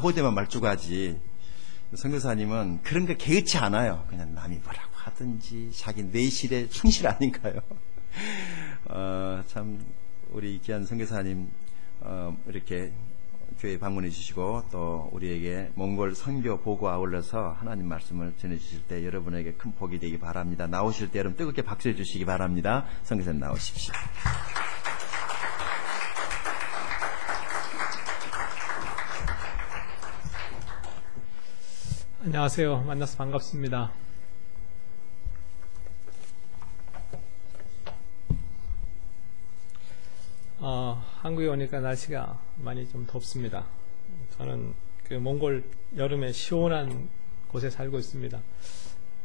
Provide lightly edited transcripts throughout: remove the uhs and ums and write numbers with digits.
보호대만 말주가지. 선교사님은 그런 게 개의치 않아요. 그냥 남이 뭐라고 하든지 자기 내실에 충실 아닌가요? 참 우리 귀한 선교사님 이렇게 교회 방문해 주시고 또 우리에게 몽골 선교 보고와 아울러서 하나님 말씀을 전해 주실 때 여러분에게 큰 복이 되기 바랍니다. 나오실 때 여러분 뜨겁게 박수해 주시기 바랍니다. 선교사님 나오십시오. 안녕하세요. 만나서 반갑습니다. 한국에 오니까 날씨가 많이 좀 덥습니다. 저는 그 몽골 여름에 시원한 곳에 살고 있습니다.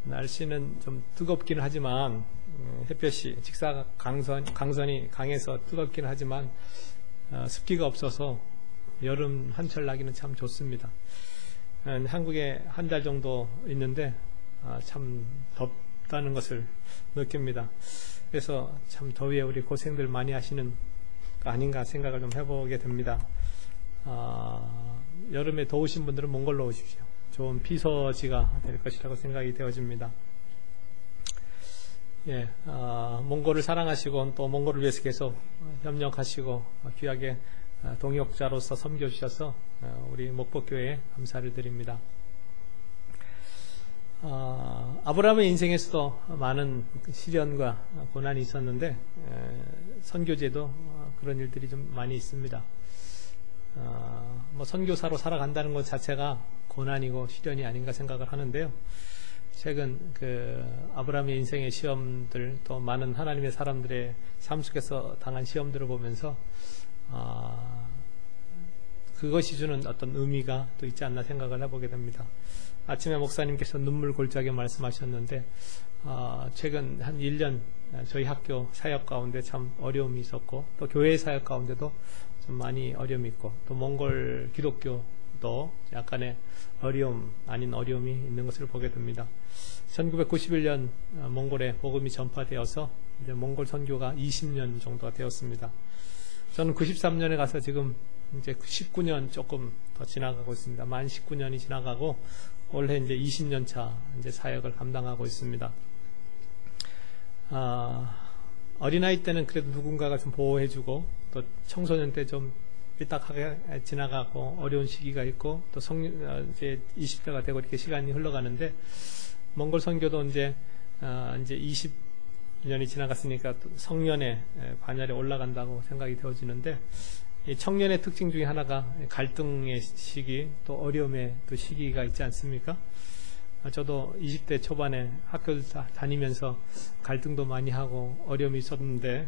날씨는 좀 뜨겁긴 하지만 햇볕이 직사광선이 강해서 뜨겁긴 하지만 습기가 없어서 여름 한철 나기는 참 좋습니다. 한국에 한 달 정도 있는데 참 덥다는 것을 느낍니다. 그래서 참 더위에 우리 고생들 많이 하시는 거 아닌가 생각을 좀 해보게 됩니다. 여름에 더우신 분들은 몽골로 오십시오. 좋은 피서지가 될 것이라고 생각이 되어집니다. 예, 몽골을 사랑하시고 또 몽골을 위해서 계속 협력하시고 귀하게 동역자로서 섬겨주셔서 우리 목포교회에 감사를 드립니다. 아브라함의 인생에서도 많은 시련과 고난이 있었는데 선교제도 그런 일들이 좀 많이 있습니다. 선교사로 살아간다는 것 자체가 고난이고 시련이 아닌가 생각을 하는데요. 최근 아브라함의 인생의 시험들 또 많은 하나님의 사람들의 삶 속에서 당한 시험들을 보면서 그것이 주는 어떤 의미가 또 있지 않나 생각을 해보게 됩니다. 아침에 목사님께서 눈물 골짜기 말씀하셨는데 최근 한 1년 저희 학교 사역 가운데 참 어려움이 있었고 또 교회 사역 가운데도 좀 많이 어려움이 있고 또 몽골 기독교도 약간의 어려움 아닌 어려움이 있는 것을 보게 됩니다. 1991년 몽골에 복음이 전파되어서 이제 몽골 선교가 20년 정도가 되었습니다. 저는 93년에 가서 지금 이제 19년 조금 더 지나가고 있습니다. 만 19년이 지나가고 올해 이제 20년 차 이제 사역을 감당하고 있습니다. 어린아이 때는 그래도 누군가가 좀 보호해주고 또 청소년 때 좀 삐딱하게 지나가고 어려운 시기가 있고 또 이제 20대가 되고 이렇게 시간이 흘러가는데 몽골 선교도 이제 20년이 지나갔으니까 또 성년의 관열에 올라간다고 생각이 되어지는데 이 청년의 특징 중에 하나가 갈등의 시기 또 어려움의 또 시기가 있지 않습니까? 저도 20대 초반에 학교를 다니면서 갈등도 많이 하고 어려움이 있었는데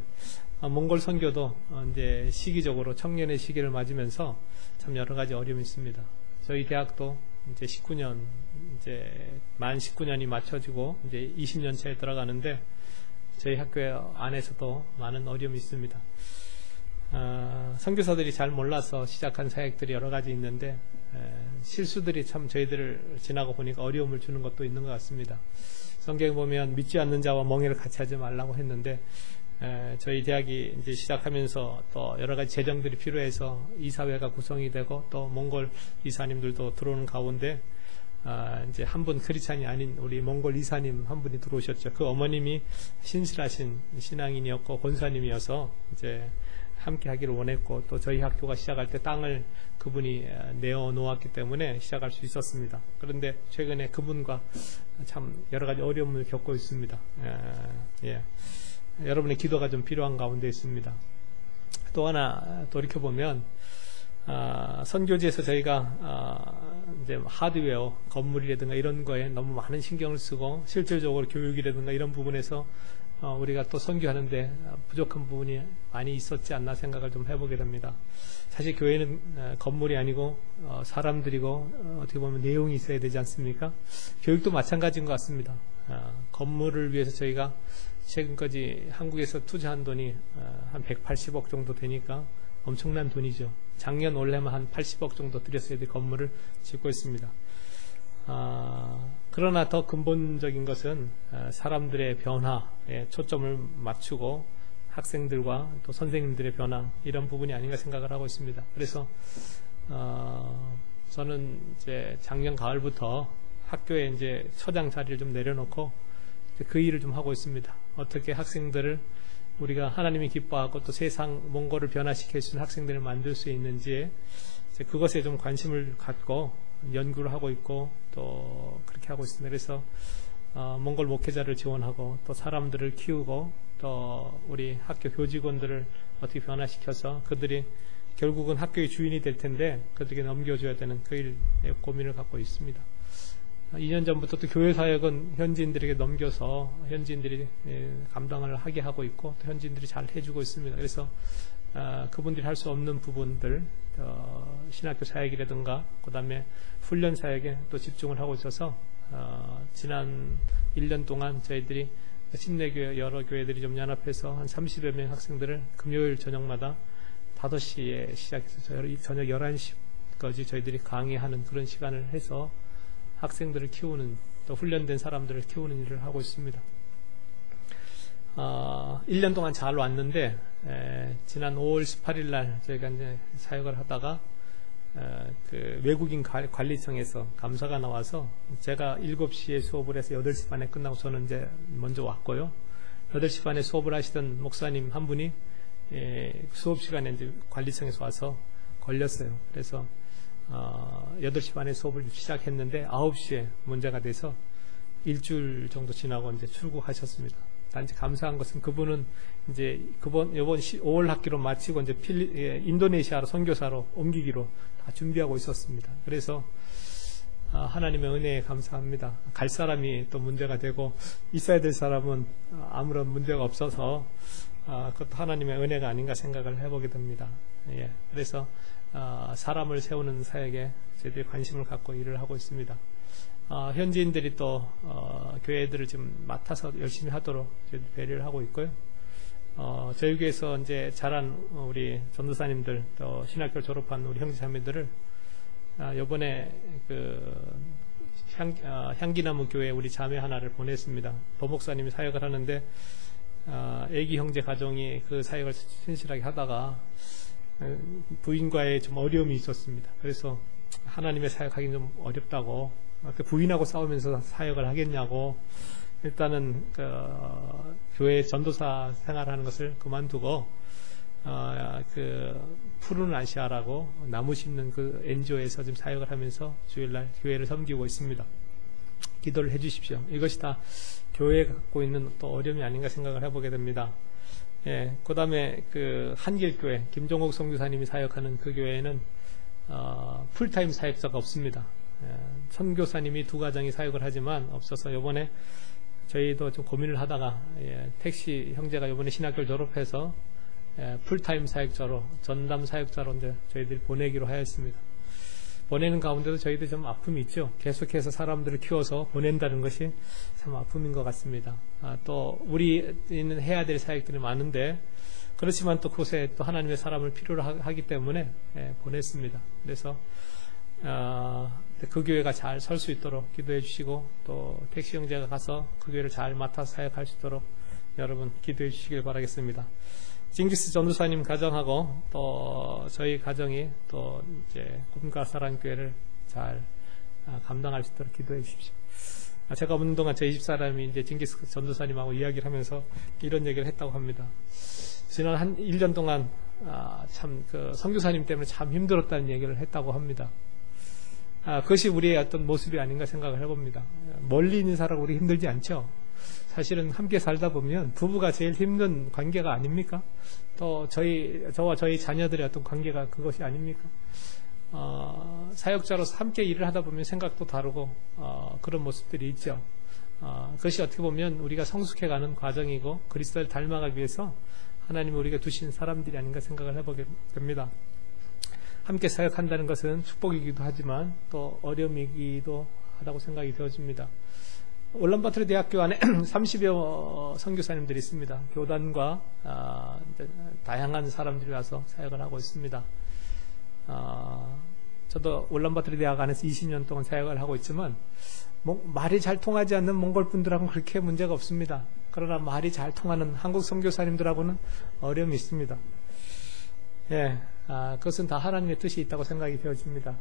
몽골 선교도 이제 시기적으로 청년의 시기를 맞으면서 참 여러 가지 어려움이 있습니다. 저희 대학도 이제 19년 이제 만 19년이 맞춰지고 이제 20년 차에 들어가는데 저희 학교 안에서도 많은 어려움이 있습니다. 선교사들이 잘 몰라서 시작한 사역들이 여러 가지 있는데 실수들이 참 저희들을 지나고 보니까 어려움을 주는 것도 있는 것 같습니다. 성경에 보면 믿지 않는 자와 멍해를 같이 하지 말라고 했는데 저희 대학이 이제 시작하면서 또 여러 가지 재정들이 필요해서 이사회가 구성이 되고 또 몽골 이사님들도 들어오는 가운데 이제 한 분 크리스찬이 아닌 우리 몽골 이사님 한 분이 들어오셨죠. 그 어머님이 신실하신 신앙인이었고 권사님이어서 이제 함께 하기를 원했고 또 저희 학교가 시작할 때 땅을 그분이 내어 놓았기 때문에 시작할 수 있었습니다. 그런데 최근에 그분과 참 여러 가지 어려움을 겪고 있습니다. 여러분의 기도가 좀 필요한 가운데 있습니다. 또 하나 돌이켜보면 선교지에서 저희가 이제 하드웨어, 건물이라든가 이런 거에 너무 많은 신경을 쓰고 실질적으로 교육이라든가 이런 부분에서 우리가 또 선교하는데 부족한 부분이 많이 있었지 않나 생각을 좀 해보게 됩니다. 사실 교회는 건물이 아니고 사람들이고 어떻게 보면 내용이 있어야 되지 않습니까? 교육도 마찬가지인 것 같습니다. 건물을 위해서 저희가 최근까지 한국에서 투자한 돈이 한 180억 정도 되니까 엄청난 돈이죠. 작년 올해만 한 80억 정도 들였어야 될 건물을 짓고 있습니다. 그러나 더 근본적인 것은 사람들의 변화에 초점을 맞추고 학생들과 또 선생님들의 변화 이런 부분이 아닌가 생각을 하고 있습니다. 그래서 저는 이제 작년 가을부터 학교에 이제 처장 자리를 좀 내려놓고 그 일을 좀 하고 있습니다. 어떻게 학생들을 우리가 하나님이 기뻐하고 또 세상 몽골을 변화시킬 수 있는 학생들을 만들 수 있는지 그것에 좀 관심을 갖고 연구를 하고 있고 또 그렇게 하고 있습니다. 그래서 몽골 목회자를 지원하고 또 사람들을 키우고 또 우리 학교 교직원들을 어떻게 변화시켜서 그들이 결국은 학교의 주인이 될 텐데 그들에게 넘겨줘야 되는 그 일에 고민을 갖고 있습니다. 2년 전부터 또 교회 사역은 현지인들에게 넘겨서 현지인들이 감당을 하게 하고 있고 또 현지인들이 잘 해주고 있습니다. 그래서 그분들이 할 수 없는 부분들 신학교 사역이라든가 그 다음에 훈련 사역에 또 집중을 하고 있어서 지난 1년 동안 저희들이 침례교회 여러 교회들이 좀 연합해서 한 30여 명 학생들을 금요일 저녁마다 5시에 시작해서 저녁 11시까지 저희들이 강의하는 그런 시간을 해서 학생들을 키우는 또 훈련된 사람들을 키우는 일을 하고 있습니다. 1년 동안 잘 왔는데 지난 5월 18일 날 저희가 이제 사역을 하다가 그 외국인 관리청에서 감사가 나와서 제가 7시에 수업을 해서 8시 반에 끝나고 저는 이제 먼저 왔고요. 8시 반에 수업을 하시던 목사님 한 분이 수업 시간에 이제 관리청에서 와서 걸렸어요. 그래서 8시 반에 수업을 시작했는데 9시에 문제가 돼서 일주일 정도 지나고 이제 출국하셨습니다. 단지 감사한 것은 그분은 이제 이번 5월 학기로 마치고 이제 인도네시아로 선교사로 옮기기로 다 준비하고 있었습니다. 그래서 하나님의 은혜에 감사합니다. 갈 사람이 또 문제가 되고 있어야 될 사람은 아무런 문제가 없어서 그것도 하나님의 은혜가 아닌가 생각을 해보게 됩니다. 예, 그래서 사람을 세우는 사역에 저희들이 관심을 갖고 일을 하고 있습니다. 현지인들이 또 교회들을 좀 맡아서 열심히 하도록 저희들 배려를 하고 있고요. 저희 교회에서 이제 자란 우리 전도사님들 또 신학교를 졸업한 우리 형제자매들을 이번에 그 향기나무 교회 우리 자매 하나를 보냈습니다. 도목사님이 사역을 하는데 애기 형제 가정이 그 사역을 신실하게 하다가 부인과의 좀 어려움이 있었습니다. 그래서 하나님의 사역하기는 좀 어렵다고 부인하고 싸우면서 사역을 하겠냐고 일단은 교회 전도사 생활하는 것을 그만두고 푸른 아시아라고 나무 심는 그 NGO에서 지금 사역을 하면서 주일날 교회를 섬기고 있습니다. 기도를 해주십시오. 이것이 다 교회가 갖고 있는 또 어려움이 아닌가 생각을 해보게 됩니다. 예, 그 다음에 그 한길교회 김종옥 선교사님이 사역하는 그 교회에는 풀타임 사역자가 없습니다. 선교사님이 2가정이 사역을 하지만 없어서 요번에 저희도 좀 고민을 하다가 택시 형제가 요번에 신학교를 졸업해서 풀타임 사역자로 전담 사역자로 이제 저희들이 보내기로 하였습니다. 보내는 가운데도 저희도 좀 아픔이 있죠. 계속해서 사람들을 키워서 보낸다는 것이 참 아픔인 것 같습니다. 또 우리는 해야 될 사역들이 많은데 그렇지만 또 그곳에 또 하나님의 사람을 필요로 하기 때문에 보냈습니다. 그래서 그 교회가 잘 설 수 있도록 기도해 주시고 또 택시 형제가 가서 그 교회를 잘 맡아서 사역할 수 있도록 여러분 기도해 주시길 바라겠습니다. 징기스 전도사님 가정하고 또 저희 가정이 또 이제 꿈과 사랑 교회를 잘 감당할 수 있도록 기도해 주십시오. 제가 없는 동안 저희 집사람이 이제 징기스 전도사님하고 이야기를 하면서 이런 얘기를 했다고 합니다. 지난 한 1년 동안 참 그 선교사님 때문에 참 힘들었다는 얘기를 했다고 합니다. 그것이 우리의 어떤 모습이 아닌가 생각을 해봅니다. 멀리 있는 사람 우리 힘들지 않죠? 사실은 함께 살다 보면 부부가 제일 힘든 관계가 아닙니까? 또 저와 저희 자녀들의 어떤 관계가 그것이 아닙니까? 사역자로서 함께 일을 하다 보면 생각도 다르고 그런 모습들이 있죠. 그것이 어떻게 보면 우리가 성숙해가는 과정이고 그리스도를 닮아가기 위해서 하나님이 우리가 두신 사람들이 아닌가 생각을 해보게 됩니다. 함께 사역한다는 것은 축복이기도 하지만 또 어려움이기도 하다고 생각이 되어집니다. 울란바토르 대학교 안에 30여 선교사님들이 있습니다. 교단과 다양한 사람들이 와서 사역을 하고 있습니다. 저도 울란바토르 대학 안에서 20년 동안 사역을 하고 있지만 말이 잘 통하지 않는 몽골 분들하고는 그렇게 문제가 없습니다. 그러나 말이 잘 통하는 한국 선교사님들하고는 어려움이 있습니다. 예, 그것은 다 하나님의 뜻이 있다고 생각이 되어집니다.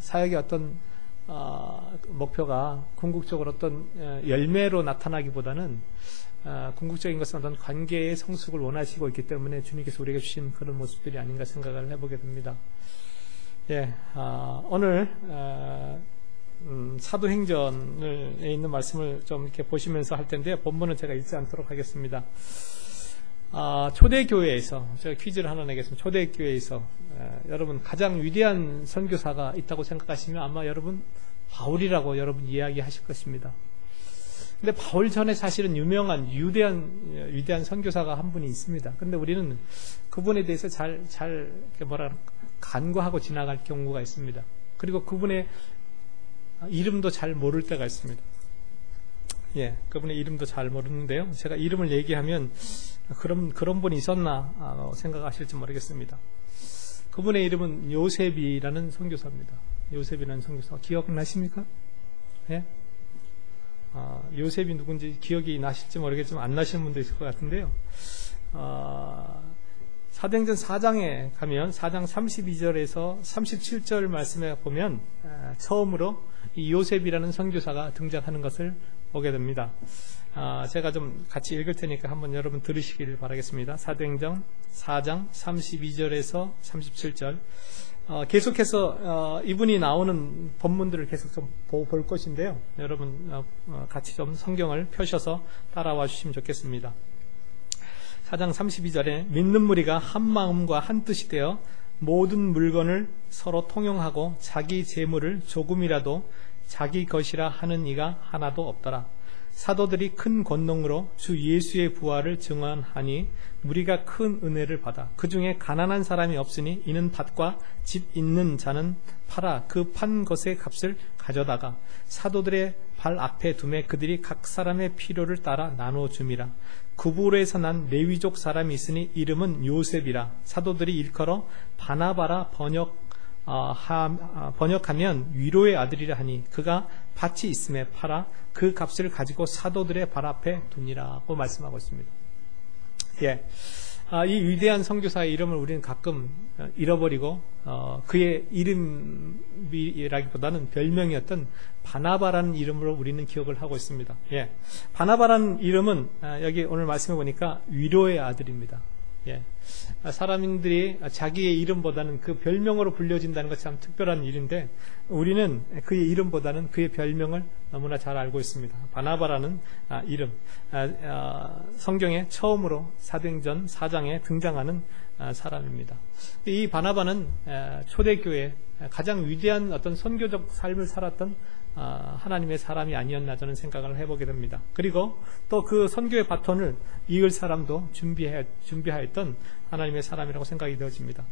사역의 어떤 목표가 궁극적으로 어떤 열매로 나타나기보다는 궁극적인 것은 어떤 관계의 성숙을 원하시고 있기 때문에 주님께서 우리에게 주신 그런 모습들이 아닌가 생각을 해보게 됩니다. 예, 오늘 사도행전에 있는 말씀을 좀 이렇게 보시면서 할 텐데요. 본문은 제가 읽지 않도록 하겠습니다. 초대교회에서 제가 퀴즈를 하나 내겠습니다. 초대교회에서 여러분 가장 위대한 선교사가 있다고 생각하시면 아마 여러분 바울이라고 여러분 이야기하실 것입니다. 근데 바울 전에 사실은 유명한 위대한 선교사가 한 분이 있습니다. 근데 우리는 그분에 대해서 잘 간과하고 지나갈 경우가 있습니다. 그리고 그분의 이름도 잘 모를 때가 있습니다. 예, 그분의 이름도 잘 모르는데요. 제가 이름을 얘기하면 그런 분이 있었나 생각하실지 모르겠습니다. 그분의 이름은 요셉이라는 선교사입니다. 요셉이라는 선교사 기억나십니까? 예? 요셉이 누군지 기억이 나실지 모르겠지만 안 나시는 분도 있을 것 같은데요. 사도행전 4장에 가면 4장 32절에서 37절 말씀에 보면 처음으로 이 요셉이라는 선교사가 등장하는 것을 보게 됩니다. 제가 좀 같이 읽을 테니까 한번 여러분 들으시길 바라겠습니다. 사도행전 4장 32절에서 37절 계속해서 이분이 나오는 본문들을 계속 좀 볼 것인데요. 여러분 같이 좀 성경을 펴셔서 따라와 주시면 좋겠습니다. 4장 32절에 믿는 무리가 한 마음과 한 뜻이 되어 모든 물건을 서로 통용하고 자기 재물을 조금이라도 자기 것이라 하는 이가 하나도 없더라. 사도들이 큰 권능으로 주 예수의 부활을 증언하니 무리가 큰 은혜를 받아 그 중에 가난한 사람이 없으니 이는 밭과 집 있는 자는 팔아 그 판 것의 값을 가져다가 사도들의 발 앞에 두매 그들이 각 사람의 필요를 따라 나누어 줌이라. 구브로에서 난 레위족 사람이 있으니 이름은 요셉이라. 사도들이 일컬어 바나바라 번역하면 위로의 아들이라 하니 그가 밭이 있음에 팔아 그 값을 가지고 사도들의 발 앞에 두니라고 말씀하고 있습니다. 예, 이 위대한 선교사의 이름을 우리는 가끔 잃어버리고 그의 이름이라기보다는 별명이었던 바나바라는 이름으로 우리는 기억을 하고 있습니다. 예, 바나바라는 이름은 여기 오늘 말씀해 보니까 위로의 아들입니다. 예, 사람들이 자기의 이름보다는 그 별명으로 불려진다는 것이 참 특별한 일인데 우리는 그의 이름보다는 그의 별명을 너무나 잘 알고 있습니다. 바나바라는 이름, 성경에 처음으로 사도행전 4장에 등장하는 사람입니다. 이 바나바는 초대교회 가장 위대한 어떤 선교적 삶을 살았던 하나님의 사람이 아니었나 저는 생각을 해보게 됩니다. 그리고 또 그 선교의 바톤을 이을 사람도 준비하였던 하나님의 사람이라고 생각이 되어집니다.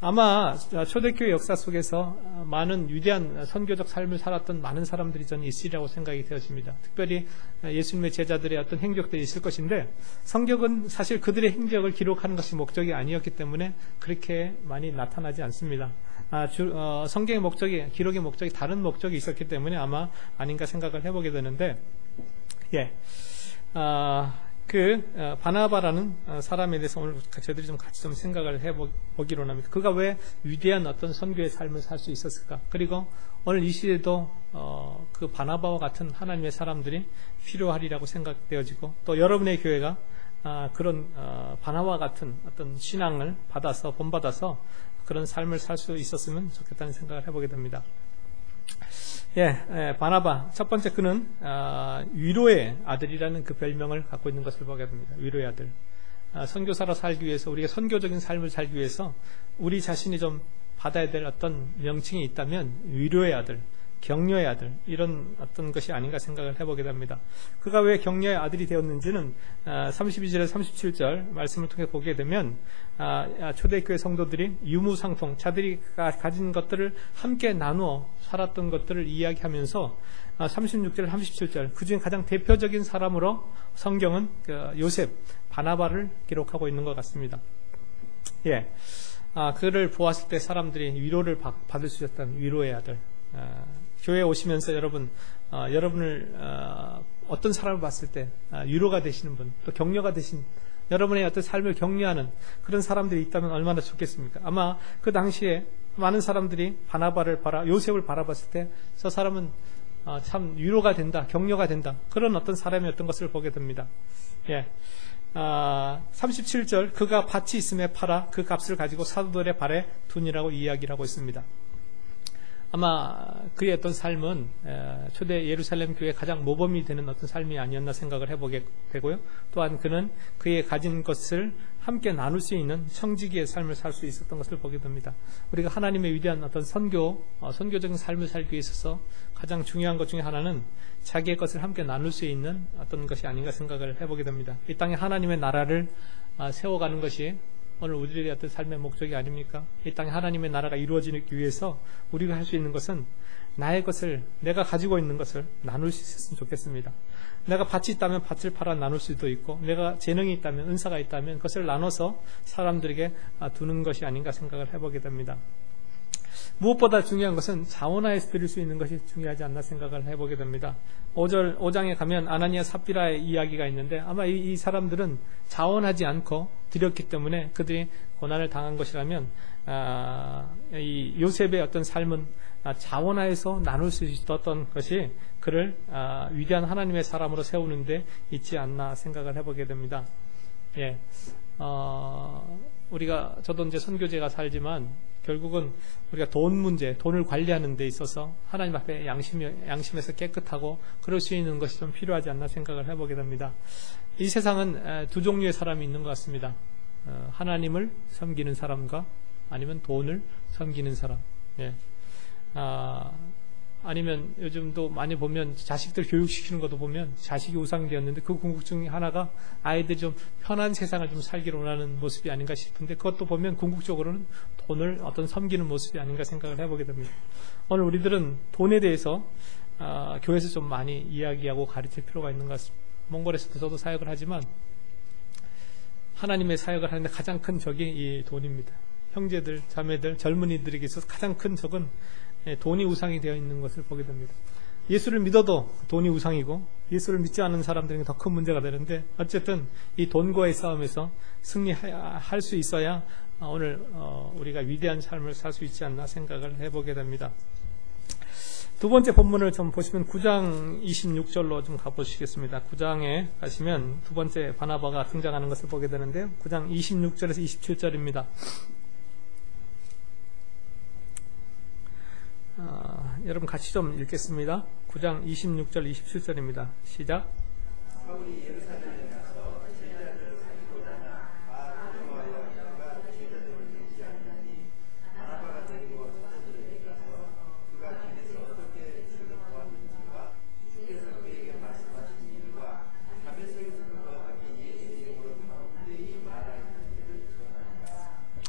아마 초대교회 역사 속에서 많은 위대한 선교적 삶을 살았던 많은 사람들이 저는 있으리라고 생각이 되어집니다. 특별히 예수님의 제자들의 어떤 행적들이 있을 것인데 성경은 사실 그들의 행적을 기록하는 것이 목적이 아니었기 때문에 그렇게 많이 나타나지 않습니다. 성경의 목적이, 기록의 목적이 다른 목적이 있었기 때문에 아마 아닌가 생각을 해보게 되는데, 예, 바나바라는 사람에 대해서 오늘 저희들이 좀 같이 좀 생각을 해보기로 합니다. 그가 왜 위대한 어떤 선교의 삶을 살 수 있었을까? 그리고 오늘 이 시대도 그 바나바와 같은 하나님의 사람들이 필요하리라고 생각되어지고 또 여러분의 교회가 그런 바나바와 같은 어떤 신앙을 본받아서 그런 삶을 살 수 있었으면 좋겠다는 생각을 해보게 됩니다. 예, 바나바 첫 번째 그는 위로의 아들이라는 그 별명을 갖고 있는 것을 보게 됩니다. 위로의 아들. 선교사로 살기 위해서 우리가 선교적인 삶을 살기 위해서 우리 자신이 좀 받아야 될 어떤 명칭이 있다면 위로의 아들, 격려의 아들 이런 어떤 것이 아닌가 생각을 해보게 됩니다. 그가 왜 격려의 아들이 되었는지는 32절에서 37절 말씀을 통해 보게 되면 초대교회 성도들이 유무상통 자들이 가진 것들을 함께 나누어 살았던 것들을 이야기하면서 36절 37절 그중에 가장 대표적인 사람으로 성경은 요셉 바나바를 기록하고 있는 것 같습니다. 예, 그를 보았을 때 사람들이 위로를 받을 수 있었던 위로의 아들. 교회에 오시면서 여러분을 어떤 사람을 봤을 때 위로가 되시는 분, 또 격려가 되신 여러분의 어떤 삶을 격려하는 그런 사람들이 있다면 얼마나 좋겠습니까? 아마 그 당시에 많은 사람들이 요셉을 바라봤을 때 저 사람은 참 위로가 된다, 격려가 된다, 그런 어떤 사람이었던 것을 보게 됩니다. 37절, 그가 밭이 있음에 팔아 그 값을 가지고 사도들의 발에 두니라고 이야기를 하고 있습니다. 아마 그의 어떤 삶은 초대 예루살렘 교회의 가장 모범이 되는 어떤 삶이 아니었나 생각을 해보게 되고요. 또한 그는 그의 가진 것을 함께 나눌 수 있는 청지기의 삶을 살 수 있었던 것을 보게 됩니다. 우리가 하나님의 위대한 어떤 선교적인 삶을 살기 위해 있어서 가장 중요한 것 중에 하나는 자기의 것을 함께 나눌 수 있는 어떤 것이 아닌가 생각을 해보게 됩니다. 이 땅에 하나님의 나라를 세워가는 것이 오늘 우리들의 어떤 삶의 목적이 아닙니까? 이 땅에 하나님의 나라가 이루어지기 위해서 우리가 할 수 있는 것은 나의 것을, 내가 가지고 있는 것을 나눌 수 있었으면 좋겠습니다. 내가 밭이 있다면 밭을 팔아 나눌 수도 있고, 내가 재능이 있다면, 은사가 있다면 그것을 나눠서 사람들에게 두는 것이 아닌가 생각을 해보게 됩니다. 무엇보다 중요한 것은 자원하여서 드릴 수 있는 것이 중요하지 않나 생각을 해보게 됩니다. 5장에 가면 아나니아 삽비라의 이야기가 있는데, 아마 이 사람들은 자원하지 않고 드렸기 때문에 그들이 고난을 당한 것이라면, 이 요셉의 어떤 삶은 자원하여서 나눌 수 있었던 것이 그를 위대한 하나님의 사람으로 세우는데 있지 않나 생각을 해보게 됩니다. 저도 이제 선교제가 살지만 결국은 우리가 돈 문제, 돈을 관리하는 데 있어서 하나님 앞에 양심에서 깨끗하고 그럴 수 있는 것이 좀 필요하지 않나 생각을 해보게 됩니다. 이 세상은 두 종류의 사람이 있는 것 같습니다. 하나님을 섬기는 사람과 아니면 돈을 섬기는 사람. 아니면 요즘도 많이 보면 자식들 교육시키는 것도 보면 자식이 우상이 되었는데 그 궁극 중에 하나가 아이들이 좀 편한 세상을 좀 살기를 원하는 모습이 아닌가 싶은데, 그것도 보면 궁극적으로는 돈을 어떤 섬기는 모습이 아닌가 생각을 해보게 됩니다. 오늘 우리들은 돈에 대해서 교회에서 좀 많이 이야기하고 가르칠 필요가 있는 것 같습니다. 몽골에서도 저도 사역을 하지만 하나님의 사역을 하는데 가장 큰 적이 이 돈입니다. 형제들, 자매들, 젊은이들에게 있어서 가장 큰 적은 돈이 우상이 되어 있는 것을 보게 됩니다. 예수를 믿어도 돈이 우상이고 예수를 믿지 않는 사람들에게 더 큰 문제가 되는데, 어쨌든 이 돈과의 싸움에서 승리할 수 있어야 오늘 우리가 위대한 삶을 살 수 있지 않나 생각을 해보게 됩니다. 두 번째 본문을 좀 보시면 9장 26절로 좀 가보시겠습니다. 9장에 가시면 두 번째 바나바가 등장하는 것을 보게 되는데요. 9장 26절에서 27절입니다. 여러분 같이 좀 읽겠습니다. 9장 26절 27절입니다. 시작.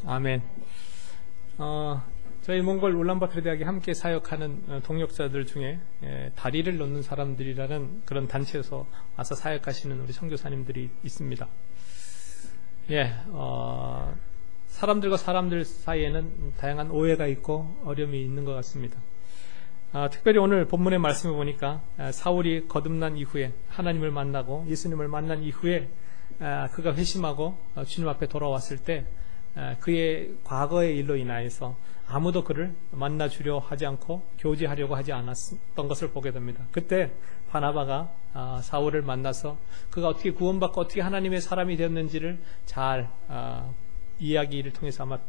아멘. 저희 몽골 울란바토르 대학에 함께 사역하는 동역자들 중에 다리를 놓는 사람들이라는 그런 단체에서 와서 사역하시는 우리 선교사님들이 있습니다. 사람들과 사람들 사이에는 다양한 오해가 있고 어려움이 있는 것 같습니다. 특별히 오늘 본문의 말씀을 보니까 사울이 거듭난 이후에 하나님을 만나고 예수님을 만난 이후에 그가 회심하고 주님 앞에 돌아왔을 때 그의 과거의 일로 인하여서 아무도 그를 만나주려 하지 않고 교제하려고 하지 않았던 것을 보게 됩니다. 그때 바나바가 사울을 만나서 그가 어떻게 구원받고 어떻게 하나님의 사람이 되었는지를 잘 이야기를 통해서 아마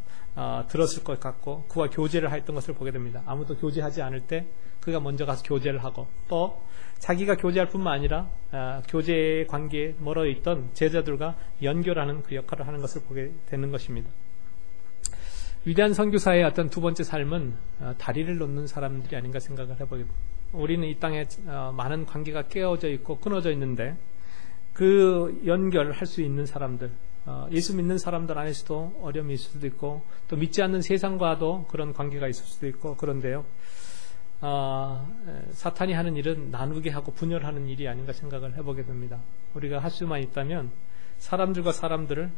들었을 것 같고 그와 교제를 했던 것을 보게 됩니다. 아무도 교제하지 않을 때 그가 먼저 가서 교제를 하고, 또 자기가 교제할 뿐만 아니라 교제의 관계에 멀어 있던 제자들과 연결하는 그 역할을 하는 것을 보게 되는 것입니다. 위대한 선교사의 어떤 두 번째 삶은 다리를 놓는 사람들이 아닌가 생각을 해보게 됩니다. 우리는 이 땅에 많은 관계가 깨어져 있고 끊어져 있는데 그 연결할 수 있는 사람들, 예수 믿는 사람들 안에서도 어려움이 있을 수도 있고 또 믿지 않는 세상과도 그런 관계가 있을 수도 있고, 그런데요, 사탄이 하는 일은 나누게 하고 분열하는 일이 아닌가 생각을 해보게 됩니다. 우리가 할 수만 있다면 사람들과 사람들을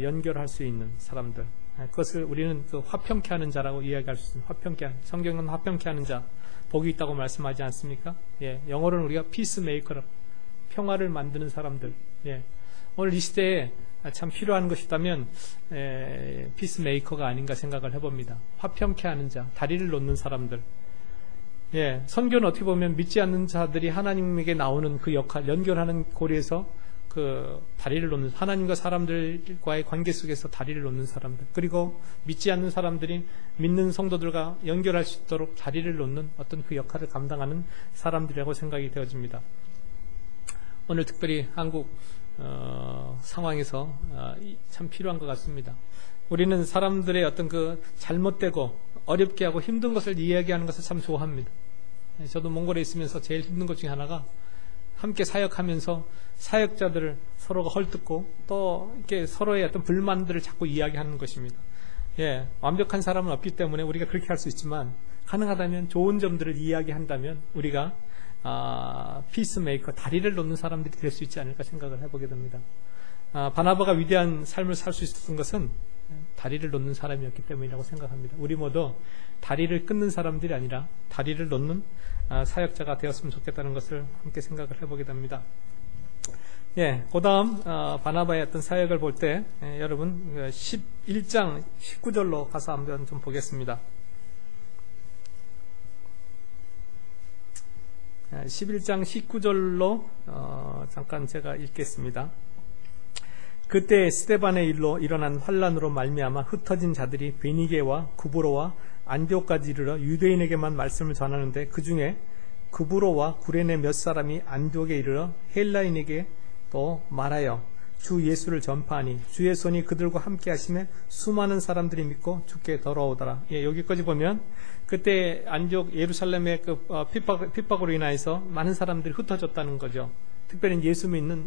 연결할 수 있는 사람들, 그것을 우리는 그 화평케 하는 자라고 이야기할 수 있습니다. 화평케, 성경은 화평케 하는 자 복이 있다고 말씀하지 않습니까? 영어로는 우리가 피스메이커, 평화를 만드는 사람들. 오늘 이 시대에 참 필요한 것이라면 피스메이커가 아닌가 생각을 해봅니다. 화평케 하는 자, 다리를 놓는 사람들. 예, 선교는 어떻게 보면 믿지 않는 자들이 하나님에게 나오는 그 역할, 연결하는 고리에서 그 다리를 놓는, 하나님과 사람들과의 관계 속에서 다리를 놓는 사람들, 그리고 믿지 않는 사람들이 믿는 성도들과 연결할 수 있도록 다리를 놓는 어떤 그 역할을 감당하는 사람들이라고 생각이 되어집니다. 오늘 특별히 한국 상황에서 참 필요한 것 같습니다. 우리는 사람들의 어떤 그 잘못되고 어렵게 하고 힘든 것을 이야기하는 것을 참 좋아합니다. 저도 몽골에 있으면서 제일 힘든 것 중에 하나가 함께 사역하면서 사역자들을 서로가 헐뜯고 또 이렇게 서로의 어떤 불만들을 자꾸 이야기하는 것입니다. 예, 완벽한 사람은 없기 때문에 우리가 그렇게 할 수 있지만 가능하다면 좋은 점들을 이야기한다면 우리가 피스메이커, 다리를 놓는 사람들이 될 수 있지 않을까 생각을 해보게 됩니다. 바나바가 위대한 삶을 살 수 있었던 것은 다리를 놓는 사람이었기 때문이라고 생각합니다. 우리 모두 다리를 끊는 사람들이 아니라 다리를 놓는 사역자가 되었으면 좋겠다는 것을 함께 생각을 해보게 됩니다. 예, 그 다음 바나바의 어떤 사역을 볼 때 여러분 11장 19절로 가서 한번 좀 보겠습니다. 11장 19절로 잠깐 제가 읽겠습니다. 그때 스데반의 일로 일어난 환란으로 말미암아 흩어진 자들이 베니게와 구브로와 안디옥까지 이르러 유대인에게만 말씀을 전하는데 그 중에 구브로와 구레네 몇 사람이 안디옥에 이르러 헬라인에게 또 말하여 주 예수를 전파하니 주의 손이 그들과 함께 하심에 수많은 사람들이 믿고 주께 돌아오더라. 예, 여기까지 보면 그때 안디옥 예루살렘의 그 핍박으로 인하여서 많은 사람들이 흩어졌다는 거죠. 특별히 예수 믿는,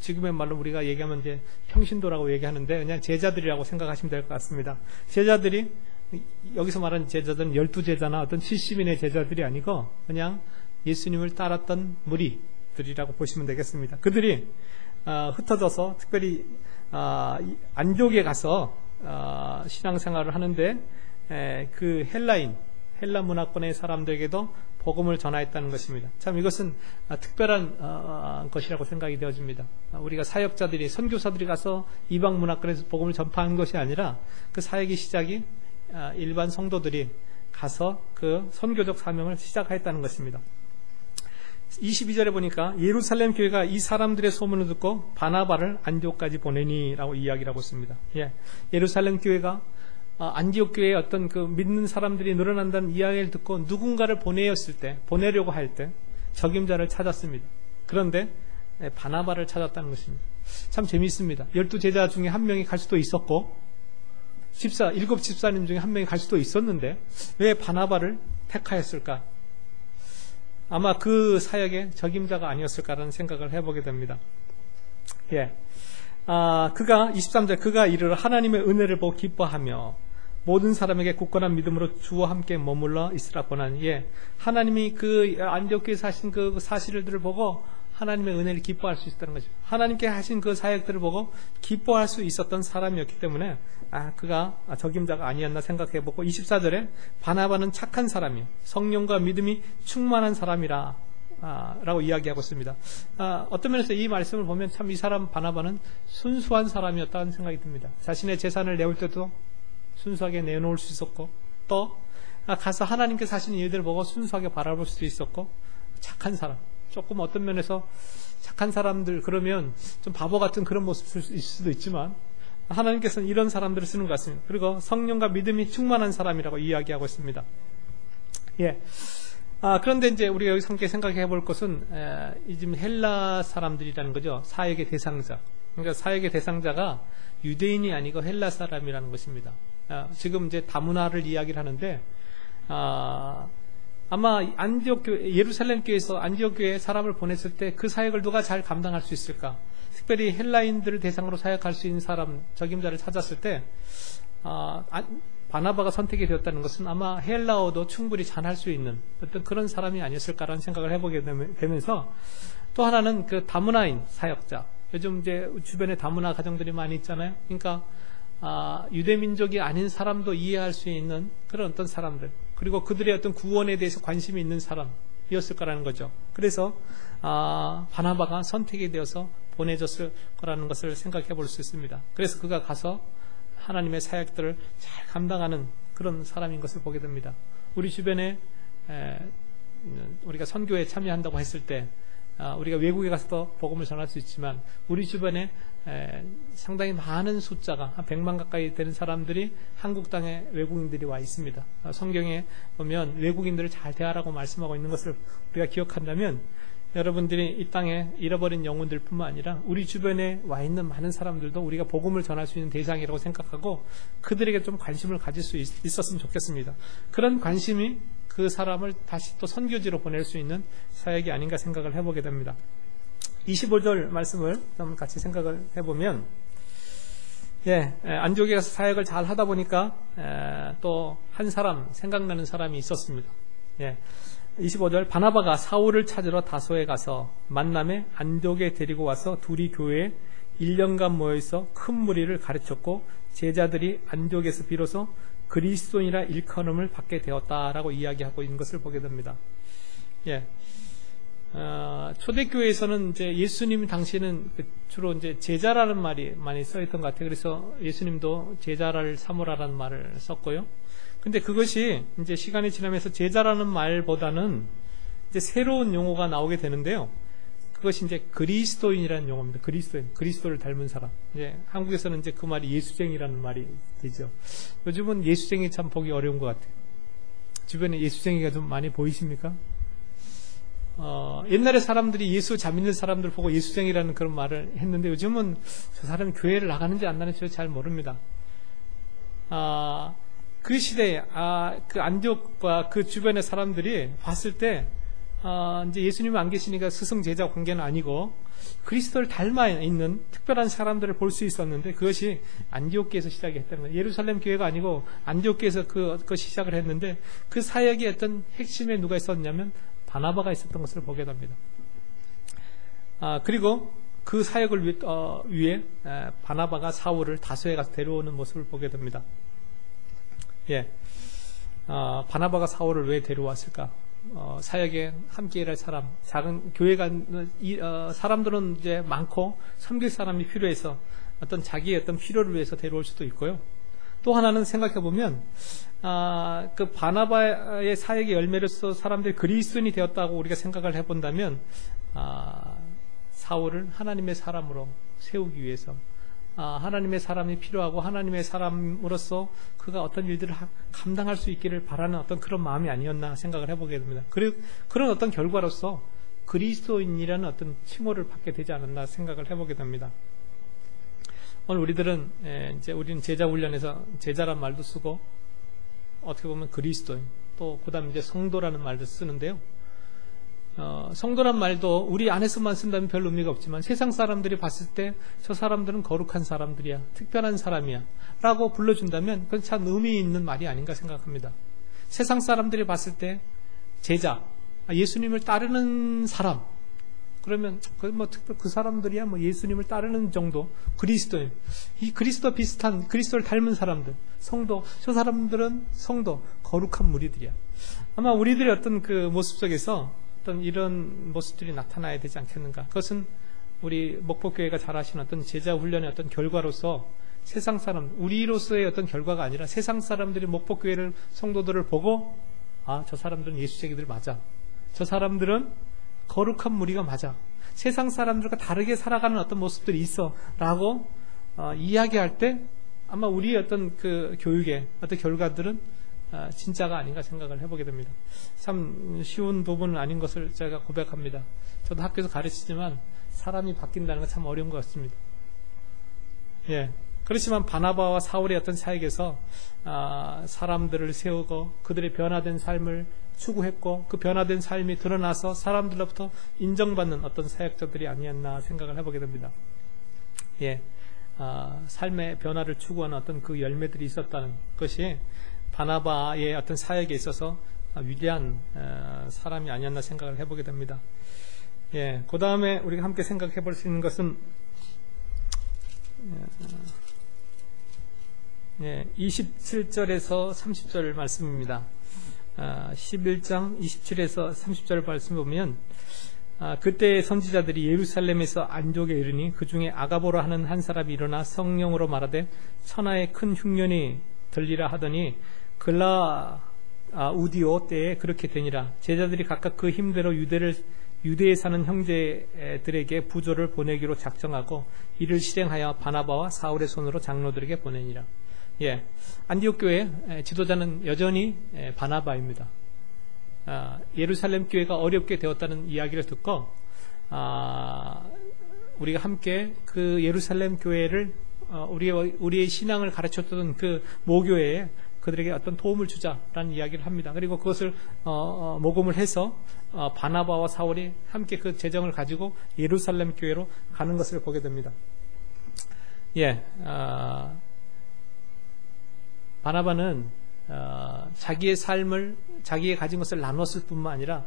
지금의 말로 우리가 얘기하면 이제 평신도라고 얘기하는데 그냥 제자들이라고 생각하시면 될 것 같습니다. 제자들이, 여기서 말하는 제자들은 12제자나 어떤 70인의 제자들이 아니고 그냥 예수님을 따랐던 무리들이라고 보시면 되겠습니다. 그들이 흩어져서 특별히 안디옥에 가서 신앙생활을 하는데 그 헬라 문화권의 사람들에게도 복음을 전하였다는 것입니다. 참 이것은 특별한 것이라고 생각이 되어집니다. 우리가 사역자들이, 선교사들이 가서 이방 문화권에서 복음을 전파하는 것이 아니라 그 사역의 시작이 일반 성도들이 가서 그 선교적 사명을 시작하였다는 것입니다. 22절에 보니까 예루살렘 교회가 이 사람들의 소문을 듣고 바나바를 안디옥까지 보내니라고 이야기를 하고 있습니다. 예, 예루살렘 교회가 안디옥 교회에 어떤 그 믿는 사람들이 늘어난다는 이야기를 듣고 누군가를 보내려고 할 때 적임자를 찾았습니다. 그런데 바나바를 찾았다는 것입니다. 참 재미있습니다. 12제자 중에 한 명이 갈 수도 있었고 7 집사님 중에 한 명이 갈 수도 있었는데 왜 바나바를 택하였을까? 아마 그 사역의 적임자가 아니었을까라는 생각을 해보게 됩니다. 예. 그가 23절 그가 이르러 하나님의 은혜를 보고 기뻐하며 모든 사람에게 굳건한 믿음으로 주와 함께 머물러 있으라 권하니, 예, 하나님이 그 안디옥 교회에서 하신 그 사실들을 보고 하나님의 은혜를 기뻐할 수 있었다는 거죠. 하나님께 하신 그 사역들을 보고 기뻐할 수 있었던 사람이었기 때문에 그가 적임자가 아니었나 생각해보고 24절에 바나바는 착한 사람이요 성령과 믿음이 충만한 사람이라 라고 이야기하고 있습니다. 어떤 면에서 이 말씀을 보면 참 이 사람 바나바는 순수한 사람이었다는 생각이 듭니다. 자신의 재산을 내올 때도 순수하게 내놓을 수 있었고 또 가서 하나님께서 하시는 일들을 보고 순수하게 바라볼 수도 있었고 착한 사람. 조금 어떤 면에서 착한 사람들 그러면 좀 바보 같은 그런 모습일 수도 있지만 하나님께서는 이런 사람들을 쓰는 것 같습니다. 그리고 성령과 믿음이 충만한 사람이라고 이야기하고 있습니다. 예. 그런데 이제 우리가 여기서 함께 생각해 볼 것은 지금 헬라 사람들이라는 거죠. 사역의 대상자. 그러니까 사역의 대상자가 유대인이 아니고 헬라 사람이라는 것입니다. 지금 이제 다문화를 이야기를 하는데 아마 안디옥 교회, 예루살렘 교회에서 안디옥 교회에 사람을 보냈을 때 그 사역을 누가 잘 감당할 수 있을까? 특별히 헬라인들을 대상으로 사역할 수 있는 사람, 적임자를 찾았을 때 바나바가 선택이 되었다는 것은 아마 헬라어도 충분히 잘할 수 있는 어떤 그런 사람이 아니었을까라는 생각을 해보게 되면서 또 하나는 그 다문화인 사역자. 요즘 이제 주변에 다문화 가정들이 많이 있잖아요. 그러니까 유대민족이 아닌 사람도 이해할 수 있는 그런 어떤 사람들, 그리고 그들의 어떤 구원에 대해서 관심이 있는 사람이었을 거라는 거죠. 그래서 바나바가 선택이 되어서 보내졌을 거라는 것을 생각해 볼 수 있습니다. 그래서 그가 가서 하나님의 사역들을 잘 감당하는 그런 사람인 것을 보게 됩니다. 우리 주변에 우리가 선교에 참여한다고 했을 때 우리가 외국에 가서도 복음을 전할 수 있지만 우리 주변에 상당히 많은 숫자가 한 100만 가까이 되는 사람들이 한국 땅에 외국인들이 와 있습니다. 성경에 보면 외국인들을 잘 대하라고 말씀하고 있는 것을 우리가 기억한다면 여러분들이 이 땅에 잃어버린 영혼들 뿐만 아니라 우리 주변에 와 있는 많은 사람들도 우리가 복음을 전할 수 있는 대상이라고 생각하고 그들에게 좀 관심을 가질 수 있었으면 좋겠습니다. 그런 관심이 그 사람을 다시 또 선교지로 보낼 수 있는 사역이 아닌가 생각을 해보게 됩니다. 25절 말씀을 한번 같이 생각을 해보면 안디옥에 가서 사역을 잘 하다 보니까 또 한 사람 생각나는 사람이 있었습니다. 25절 바나바가 사울을 찾으러 다소에 가서 만남에 안디옥에 데리고 와서 둘이 교회에 1년간 모여있어 큰 무리를 가르쳤고 제자들이 안디옥에서 비로소 그리스도인이라 일컬음을 받게 되었다라고 이야기하고 있는 것을 보게 됩니다. 초대교회에서는 이제 예수님 당시에는 주로 이제 제자라는 말이 많이 써있던 것 같아요. 그래서 예수님도 제자를 삼으라라는 말을 썼고요. 근데 그것이 이제 시간이 지나면서 제자라는 말보다는 이제 새로운 용어가 나오게 되는데요. 그것이 이제 그리스도인이라는 용어입니다. 그리스도를 닮은 사람. 이제 한국에서는 이제 그 말이 예수쟁이라는 말이 되죠. 요즘은 예수쟁이 참 보기 어려운 것 같아요. 주변에 예수쟁이가 좀 많이 보이십니까? 옛날에 사람들이 예수 잘 믿는 사람들 보고 예수쟁이라는 그런 말을 했는데 요즘은 저 사람이 교회를 나가는지 안 나가는지 잘 모릅니다. 그 시대에 그 안디옥과 그 주변의 사람들이 봤을 때 이제 예수님이 안 계시니까 스승 제자 관계는 아니고 그리스도를 닮아 있는 특별한 사람들을 볼 수 있었는데 그것이 안디옥교에서 시작이 했다는 거예요. 예루살렘 교회가 아니고 안디옥교에서 그것이 시작을 했는데 그 사역의 어떤 핵심에 누가 있었냐면 바나바가 있었던 것을 보게 됩니다. 그리고 그 사역을 위해 바나바가 사울을 다소에 가서 데려오는 모습을 보게 됩니다. 바나바가 사울을 왜 데려왔을까? 사역에 함께 일할 사람, 작은 교회가 사람들은 이제 많고 섬길 사람이 필요해서 어떤 자기의 어떤 필요를 위해서 데려올 수도 있고요. 또 하나는 생각해 보면 그 바나바의 사역의 열매로서 사람들이 그리스도인이 되었다고 우리가 생각을 해본다면 사울을 하나님의 사람으로 세우기 위해서 하나님의 사람이 필요하고 하나님의 사람으로서 그가 어떤 일들을 감당할 수 있기를 바라는 어떤 그런 마음이 아니었나 생각을 해보게 됩니다. 그리고 그런 어떤 결과로서 그리스도인이라는 어떤 칭호를 받게 되지 않았나 생각을 해보게 됩니다. 오늘 우리들은 이제 우리는 제자 훈련에서 제자란 말도 쓰고 어떻게 보면 그리스도인 또 그다음 이제 성도라는 말도 쓰는데요. 성도란 말도 우리 안에서만 쓴다면 별 의미가 없지만 세상 사람들이 봤을 때 저 사람들은 거룩한 사람들이야, 특별한 사람이야 라고 불러준다면 그건 참 의미 있는 말이 아닌가 생각합니다. 세상 사람들이 봤을 때 제자, 예수님을 따르는 사람, 그러면 그 사람들이야 예수님을 따르는 정도, 그리스도인, 이 그리스도 비슷한 그리스도를 닮은 사람들, 성도, 저 사람들은 성도, 거룩한 무리들이야. 아마 우리들의 어떤 그 모습 속에서 어떤 이런 모습들이 나타나야 되지 않겠는가. 그것은 우리 목포교회가 잘 하시는 어떤 제자 훈련의 어떤 결과로서 세상 사람, 우리로서의 어떤 결과가 아니라 세상 사람들이 목포교회를 성도들을 보고 저 사람들은 예수쟁이들 맞아. 저 사람들은 거룩한 무리가 맞아. 세상 사람들과 다르게 살아가는 어떤 모습들이 있어. 라고 이야기할 때 아마 우리의 어떤 그 교육의 어떤 결과들은 진짜가 아닌가 생각을 해보게 됩니다. 참 쉬운 부분은 아닌 것을 제가 고백합니다. 저도 학교에서 가르치지만 사람이 바뀐다는 건 참 어려운 것 같습니다. 그렇지만 바나바와 사울의 어떤 사역에서 사람들을 세우고 그들의 변화된 삶을 추구했고 그 변화된 삶이 드러나서 사람들로부터 인정받는 어떤 사역자들이 아니었나 생각을 해보게 됩니다. 삶의 변화를 추구하는 어떤 그 열매들이 있었다는 것이 바나바의 어떤 사역에 있어서 위대한 사람이 아니었나 생각을 해보게 됩니다. 그 다음에 우리가 함께 생각해 볼 수 있는 것은 27절에서 30절 말씀입니다. 11장 27에서 30절 말씀 보면 그때 선지자들이 예루살렘에서 안디옥에 이르니 그 중에 아가보라 하는 한 사람이 일어나 성령으로 말하되 천하에 큰 흉년이 들리라 하더니 글라우디오 때에 그렇게 되니라. 제자들이 각각 그 힘대로 유대에 사는 형제들에게 부조를 보내기로 작정하고 이를 실행하여 바나바와 사울의 손으로 장로들에게 보내니라. 안디옥 교회 지도자는 여전히 바나바입니다. 예루살렘 교회가 어렵게 되었다는 이야기를 듣고 우리가 함께 그 예루살렘 교회를 우리의 신앙을 가르쳤던 그 모교회에 그들에게 어떤 도움을 주자라는 이야기를 합니다. 그리고 그것을 모금을 해서 바나바와 사울이 함께 그 재정을 가지고 예루살렘 교회로 가는 것을 보게 됩니다. 바나바는 자기의 삶을 자기의 가진 것을 나눴을 뿐만 아니라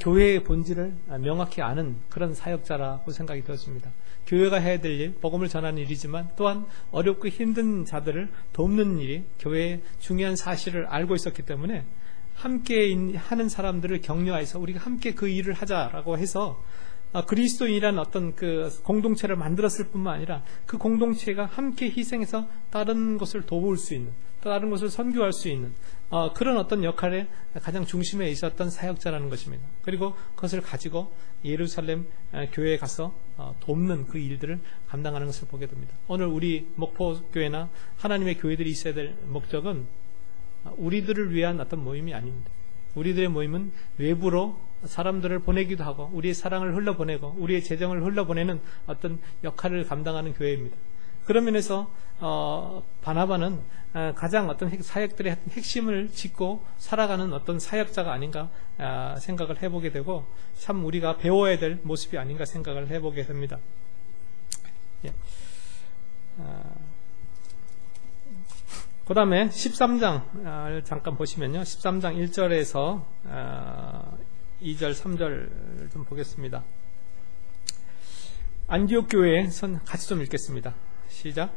교회의 본질을 명확히 아는 그런 사역자라고 생각이 되었습니다. 교회가 해야 될 일, 복음을 전하는 일이지만 또한 어렵고 힘든 자들을 돕는 일이 교회의 중요한 사실을 알고 있었기 때문에 함께 하는 사람들을 격려해서 우리가 함께 그 일을 하자라고 해서 그리스도인이라는 어떤 그 공동체를 만들었을 뿐만 아니라 그 공동체가 함께 희생해서 다른 것을 도울 수 있는, 다른 것을 선교할 수 있는 그런 어떤 역할에 가장 중심에 있었던 사역자라는 것입니다. 그리고 그것을 가지고 예루살렘 교회에 가서 돕는 그 일들을 감당하는 것을 보게 됩니다. 오늘 우리 목포교회나 하나님의 교회들이 있어야 될 목적은 우리들을 위한 어떤 모임이 아닙니다. 우리들의 모임은 외부로 사람들을 보내기도 하고 우리의 사랑을 흘러보내고 우리의 재정을 흘러보내는 어떤 역할을 감당하는 교회입니다. 그런 면에서 바나바는 가장 어떤 사역들의 핵심을 짚고 살아가는 어떤 사역자가 아닌가 생각을 해보게 되고 참 우리가 배워야 될 모습이 아닌가 생각을 해보게 됩니다. 그 다음에 13장을 잠깐 보시면요. 13장 1절에서 2절, 3절 좀 보겠습니다. 안디옥 교회의 같이 좀 읽겠습니다. 시작.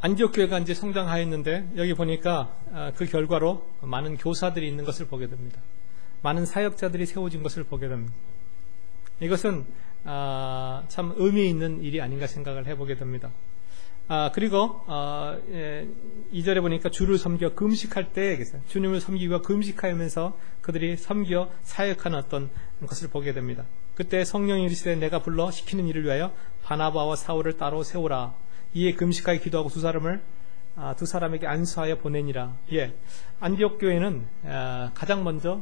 안디옥 교회가 이제 성장하였는데 여기 보니까 그 결과로 많은 교사들이 있는 것을 보게 됩니다. 많은 사역자들이 세워진 것을 보게 됩니다. 이것은 참 의미 있는 일이 아닌가 생각을 해보게 됩니다. 그리고 2절에 보니까 주를 섬겨 금식할 때 주님을 섬기기 위해 금식하면서 그들이 섬겨 사역하는 어떤 것을 보게 됩니다. 그때 성령이 이르시되 내가 불러 시키는 일을 위하여 바나바와 사울을 따로 세우라. 이에 금식하여 기도하고 두 사람에게 안수하여 보내니라. 안디옥 교회는 가장 먼저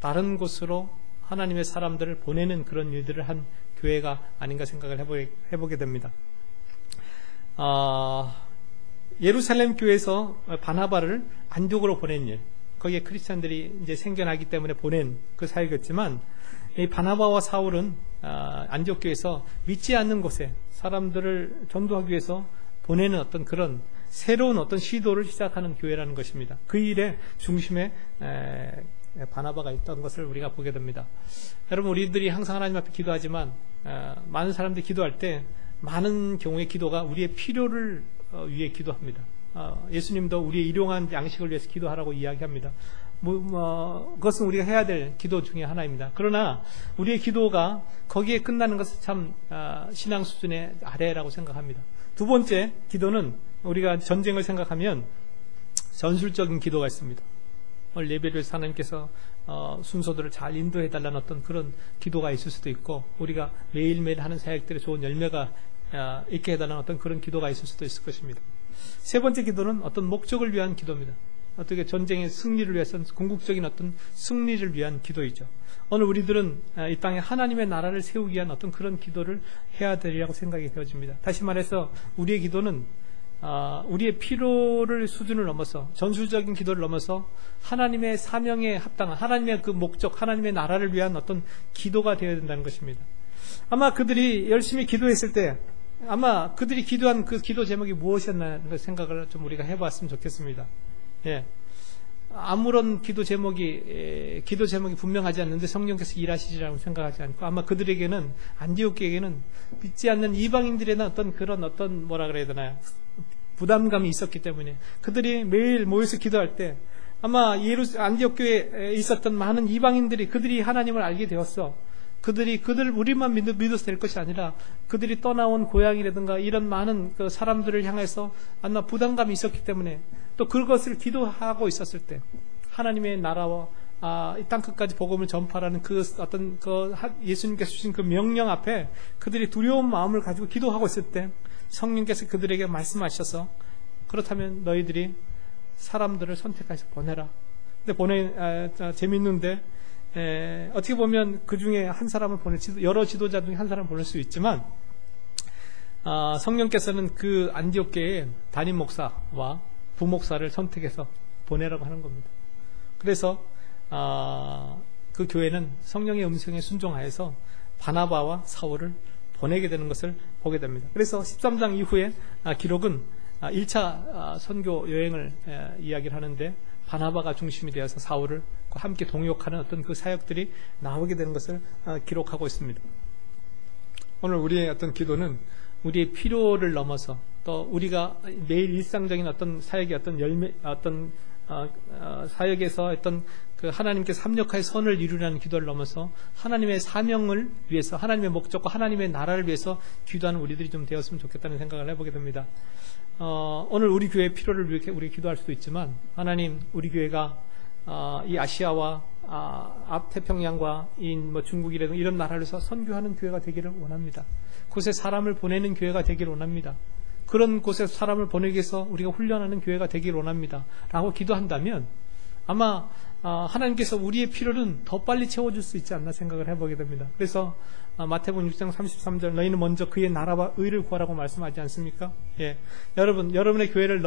다른 곳으로 하나님의 사람들을 보내는 그런 일들을 한 교회가 아닌가 생각을 해보게 됩니다. 예루살렘 교회에서 바나바를 안디옥으로 보낸 일, 거기에 크리스찬들이 이제 생겨나기 때문에 보낸 그 사역이었지만 이 바나바와 사울은 안디옥 교회에서 믿지 않는 곳에 사람들을 전도하기 위해서 보내는 어떤 그런 새로운 어떤 시도를 시작하는 교회라는 것입니다. 그 일의 중심에 바나바가 있던 것을 우리가 보게 됩니다. 여러분, 우리들이 항상 하나님 앞에 기도하지만 많은 사람들이 기도할 때 많은 경우에 기도가 우리의 필요를 위해 기도합니다. 예수님도 우리의 일용한 양식을 위해서 기도하라고 이야기합니다. 그것은 우리가 해야 될 기도 중에 하나입니다. 그러나 우리의 기도가 거기에 끝나는 것은 참 신앙 수준의 아래라고 생각합니다. 두 번째 기도는 우리가 전쟁을 생각하면 전술적인 기도가 있습니다. 오늘 예배를 하나님께서 순서들을 잘 인도해달라는 어떤 그런 기도가 있을 수도 있고 우리가 매일매일 하는 사역들의 좋은 열매가 있게 해달라는 어떤 그런 기도가 있을 수도 있을 것입니다. 세 번째 기도는 어떤 목적을 위한 기도입니다. 어떻게 전쟁의 승리를 위해서 궁극적인 어떤 승리를 위한 기도이죠. 오늘 우리들은 이 땅에 하나님의 나라를 세우기 위한 어떤 그런 기도를 해야 되리라고 생각이 되어집니다. 다시 말해서 우리의 기도는 우리의 필요를 수준을 넘어서 전술적인 기도를 넘어서 하나님의 사명에 합당한 하나님의 그 목적, 하나님의 나라를 위한 어떤 기도가 되어야 된다는 것입니다. 아마 그들이 열심히 기도했을 때 아마 그들이 기도한 그 기도 제목이 무엇이었나 생각을 좀 우리가 해봤으면 좋겠습니다. 예. 아무런 기도 제목이 분명하지 않는데 성령께서 일하시리라고 생각하지 않고, 아마 그들에게는, 안디옥에게는 믿지 않는 이방인들의 어떤 뭐라 그래야 되나요? 부담감이 있었기 때문에 그들이 매일 모여서 기도할 때 아마 안디옥 교회에 있었던 많은 이방인들이 그들이 하나님을 알게 되었어. 우리만 믿어서 될 것이 아니라 그들이 떠나온 고향이라든가 이런 많은 그 사람들을 향해서 아마 부담감이 있었기 때문에, 또 그것을 기도하고 있었을 때 하나님의 나라와 이 땅끝까지 복음을 전파라는 예수님께서 주신 그 명령 앞에 그들이 두려운 마음을 가지고 기도하고 있을 때 성령께서 그들에게 말씀하셔서, 그렇다면 너희들이 사람들을 선택해서 보내라. 근데 재밌는데, 어떻게 보면 그 중에 한 사람을 여러 지도자 중에 한 사람을 보낼 수 있지만, 성령께서는 그 안디옥 교회의 담임 목사와 부목사를 선택해서 보내라고 하는 겁니다. 그래서 그 교회는 성령의 음성에 순종하여서 바나바와 사울을 보내게 되는 것을 보게 됩니다. 그래서 13장 이후에 기록은 1차 선교 여행을 이야기를 하는데, 바나바가 중심이 되어서 사울을 함께 동역하는 어떤 그 사역들이 나오게 되는 것을 기록하고 있습니다. 오늘 우리의 어떤 기도는 우리의 필요를 넘어서, 또 우리가 매일 일상적인 어떤 사역의 사역에서 그 하나님께서 합력하여 선을 이루라는 기도를 넘어서 하나님의 사명을 위해서, 하나님의 목적과 하나님의 나라를 위해서 기도하는 우리들이 좀 되었으면 좋겠다는 생각을 해보게 됩니다. 오늘 우리 교회의 필요를 위해 우리 기도할 수도 있지만, 하나님, 우리 교회가 이 아시아와 앞태평양과 중국이라든가 이런 나라에서 선교하는 교회가 되기를 원합니다. 그곳에 사람을 보내는 교회가 되기를 원합니다. 그런 곳에 사람을 보내기 위해서 우리가 훈련하는 교회가 되기를 원합니다. 라고 기도한다면 아마 하나님께서 우리의 필요는 더 빨리 채워줄 수 있지 않나 생각을 해보게 됩니다. 그래서 마태복음 6장 33절, 너희는 먼저 그의 나라와 의를 구하라고 말씀하지 않습니까? 예, 여러분의 교회를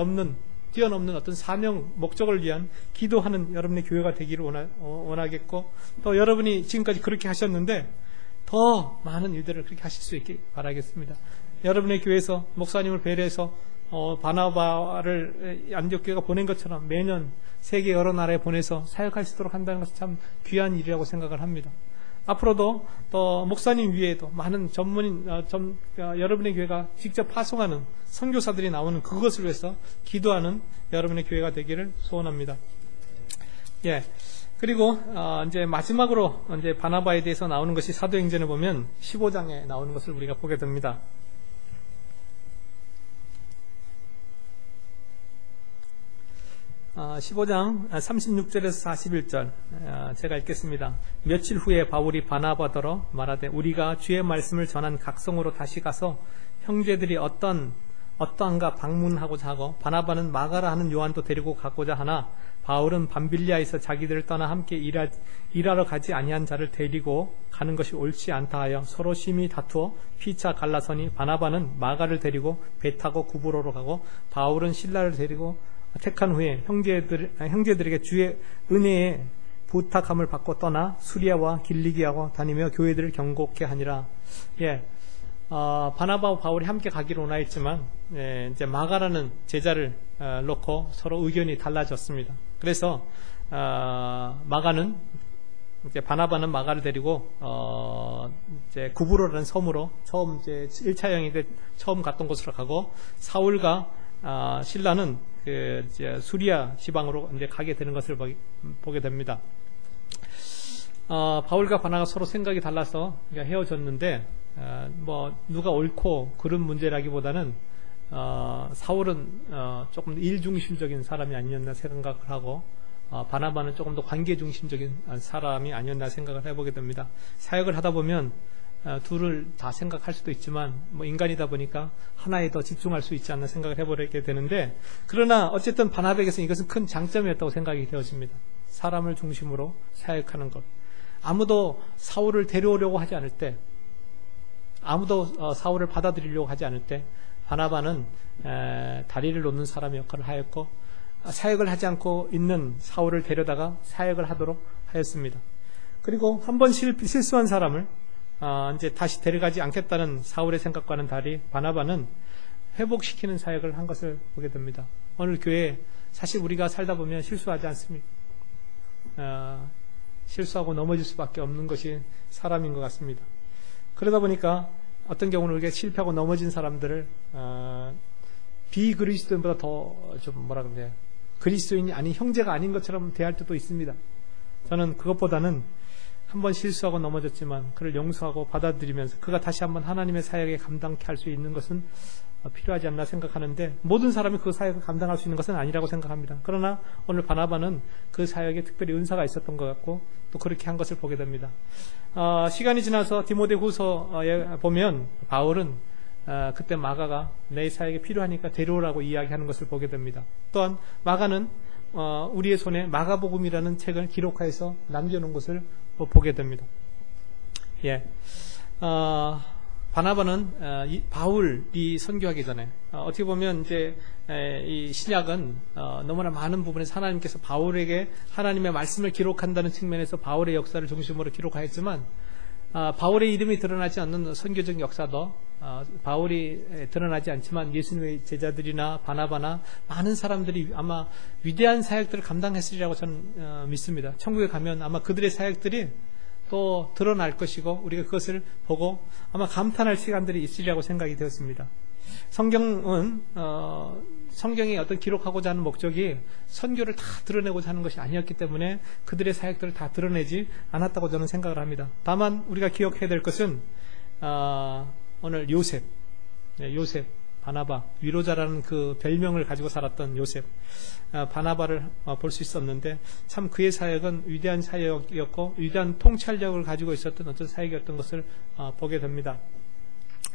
뛰어넘는 어떤 사명, 목적을 위한 기도하는 여러분의 교회가 되기를 원하겠고, 또 여러분이 지금까지 그렇게 하셨는데 더 많은 일들을 그렇게 하실 수 있게 바라겠습니다. 여러분의 교회에서 목사님을 배려해서 바나바를 안디옥 교회가 보낸 것처럼 매년 세계 여러 나라에 보내서 사역할 수 있도록 한다는 것은 참 귀한 일이라고 생각을 합니다. 앞으로도 또 목사님 위에도 많은 여러분의 교회가 직접 파송하는 선교사들이 나오는 그것을 위해서 기도하는 여러분의 교회가 되기를 소원합니다. 예. 그리고 이제 마지막으로 이제 바나바에 대해서 나오는 것이 사도행전을 보면 15장에 나오는 것을 우리가 보게 됩니다. 15장 36절에서 41절 제가 읽겠습니다. 며칠 후에 바울이 바나바더러 말하되 우리가 주의 말씀을 전한 각성으로 다시 가서 형제들이 어떠한가 방문하고자 하고, 바나바는 마가라 하는 요한도 데리고 가고자 하나 바울은 밤빌리아에서 자기들을 떠나 함께 일하러 가지 아니한 자를 데리고 가는 것이 옳지 않다 하여 서로 심히 다투어 피차 갈라서니, 바나바는 마가를 데리고 배 타고 구브로로 가고 바울은 실라를 데리고 택한 후에 형제들에게 주의 은혜에 부탁함을 받고 떠나 수리아와 길리기하고 다니며 교회들을 경고케 하니라. 예, 바나바와 바울이 함께 가기로 원하였지만 이제 마가라는 제자를 놓고 서로 의견이 달라졌습니다. 그래서 바나바는 마가를 데리고 이제 구브로라는 섬으로 처음 이제 1차 여행이 처음 갔던 곳으로 가고, 사울과 실라는 이제 수리아 지방으로 이제 가게 되는 것을 보게 됩니다. 바울과 바나가 서로 생각이 달라서 헤어졌는데, 누가 옳고 그른 문제라기보다는 사울은 조금 일 중심적인 사람이 아니었나 생각을 하고, 바나바는 조금 더 관계 중심적인 사람이 아니었나 생각을 해보게 됩니다. 사역을 하다 보면 둘을 다 생각할 수도 있지만 인간이다 보니까 하나에 더 집중할 수 있지 않나 생각을 해보게 되는데, 그러나 어쨌든 바나바에게서 이것은 큰 장점이었다고 생각이 되어집니다. 사람을 중심으로 사역하는 것. 아무도 사울을 데려오려고 하지 않을 때, 아무도 사울을 받아들이려고 하지 않을 때 바나바는 다리를 놓는 사람의 역할을 하였고, 사역을 하지 않고 있는 사울을 데려다가 사역을 하도록 하였습니다. 그리고 한번 실수한 사람을 이제 다시 데려가지 않겠다는 사울의 생각과는 달리 바나바는 회복시키는 사역을 한 것을 보게 됩니다. 오늘 교회 사실 우리가 살다 보면 실수하지 않습니까? 실수하고 넘어질 수밖에 없는 것이 사람인 것 같습니다. 그러다 보니까 어떤 경우는 우리가 실패하고 넘어진 사람들을 비그리스도인보다 더 좀 뭐라 그러냐, 그리스도인이 아닌 형제가 아닌 것처럼 대할 때도 있습니다. 저는 그것보다는 한번 실수하고 넘어졌지만 그를 용서하고 받아들이면서 그가 다시 한번 하나님의 사역에 감당케 할 수 있는 것은 필요하지 않나 생각하는데, 모든 사람이 그 사역을 감당할 수 있는 것은 아니라고 생각합니다. 그러나 오늘 바나바는 그 사역에 특별히 은사가 있었던 것 같고 또 그렇게 한 것을 보게 됩니다. 시간이 지나서 디모데후서에 보면 바울은 그때 마가가 내 사역에 필요하니까 데려오라고 이야기하는 것을 보게 됩니다. 또한 마가는 우리의 손에 마가복음이라는 책을 기록해서 남겨놓은 것을 보게 됩니다. 예. 바나바는 바울이 선교하기 전에 어떻게 보면 이제 이 신약은 너무나 많은 부분에서 하나님께서 바울에게 하나님의 말씀을 기록한다는 측면에서 바울의 역사를 중심으로 기록하였지만, 바울의 이름이 드러나지 않는 선교적 역사도 바울이 드러나지 않지만 예수님의 제자들이나 바나바나 많은 사람들이 아마 위대한 사역들을 감당했으리라고 저는 믿습니다. 천국에 가면 아마 그들의 사역들이 또 드러날 것이고 우리가 그것을 보고 아마 감탄할 시간들이 있으리라고 생각이 되었습니다. 성경은 성경이 어떤 기록하고자 하는 목적이 선교를 다 드러내고자 하는 것이 아니었기 때문에 그들의 사역들을 다 드러내지 않았다고 저는 생각을 합니다. 다만 우리가 기억해야 될 것은 오늘 요셉, 바나바, 위로자라는 그 별명을 가지고 살았던 요셉, 바나바를 볼 수 있었는데 참 그의 사역은 위대한 사역이었고 위대한 통찰력을 가지고 있었던 어떤 사역이었던 것을 보게 됩니다.